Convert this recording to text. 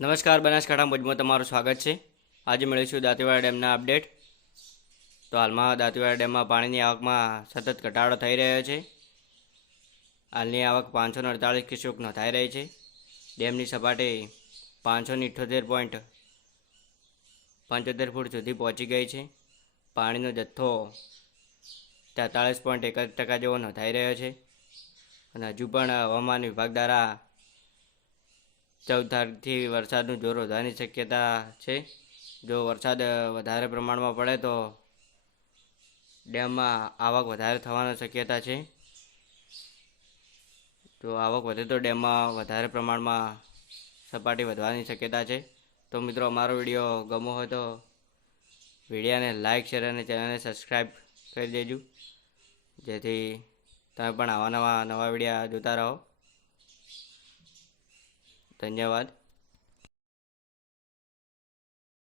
નમસ્કાર, બનાસકાંઠા મુજમાં તમારું સ્વાગત છે. આજે મળીશું દાંતીવાડા ડેમના અપડેટ. તો હાલમાં દાંતીવાડા ડેમમાં પાણીની આવકમાં સતત ઘટાડો થઈ રહ્યો છે. હાલની આવક પાંચસો અડતાળીસ ક્યુસેક નોંધાઈ રહી છે. ડેમની સપાટી પાંચસો ઇઠ્ઠોતેર પોઈન્ટ પંચોતેર ફૂટ સુધી પહોંચી ગઈ છે. પાણીનો જથ્થો તેતાળીસ પોઈન્ટ એકત્રીસ ટકા જેવો નોંધાઈ રહ્યો છે. અને હજુ પણ હવામાન વિભાગ દ્વારા ચૌદ તારીખથી વરસાદનું જોર વધવાની શક્યતા છે. જો વરસાદ વધારે પ્રમાણમાં પડે તો ડેમમાં આવક વધારે થવાની શક્યતા છે. જો આવક વધે તો ડેમમાં વધારે પ્રમાણમાં સપાટી વધવાની શક્યતા છે. તો મિત્રો, અમારો વીડિયો ગમો હોય તો વિડીયાને લાઇક શેર અને ચેનલને સબસ્ક્રાઈબ કરી દેજો. જેથી તમે પણ આવા નવા નવા વિડીયા જોતા રહો. ધન્યવાદ.